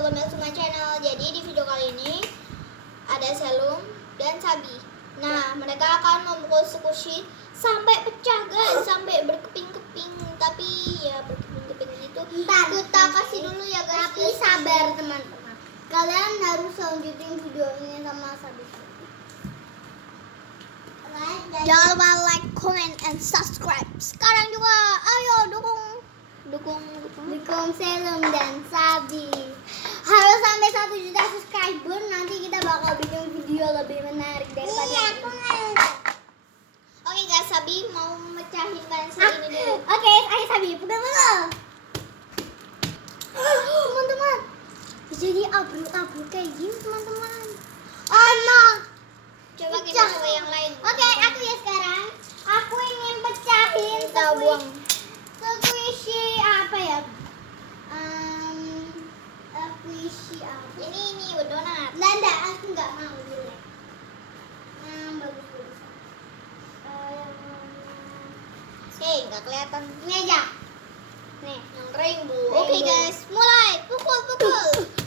welcome back to my channel. Jadi di video kali ini ada Selum dan Sabi. Nah, mereka akan memukul squishy sampai pecah guys, sampai berkeping-keping. Tapi ya berkeping-keping itu kita kasih dulu ya guys. Tapi sabar teman-teman, kalian harus lanjutin video ini sama Sabi. Jangan lupa like, comment, and subscribe. Sekarang juga, ayo dukung Selum dan Sabi. Harus sampai 1 juta subscriber, nanti kita bakal bikin video lebih menarik daripada ini. Oke guys, Sabi mau mecahin pensil ini dulu. Oke, ayo Sabi, pegang dulu. Teman-teman, jadi abruk-abruk kayak gini teman-teman. Oh no. Coba kita coba yang lain. Oke, aku ya sekarang. Aku ingin pecahin Kita buang. squishy apa ya? Squishy apa? Ini donat. Landa, aku nggak mau jelek. Bagus. Nggak kelihatan. Ini aja. Nih. Yang rainbow. Oke guys, mulai pukul.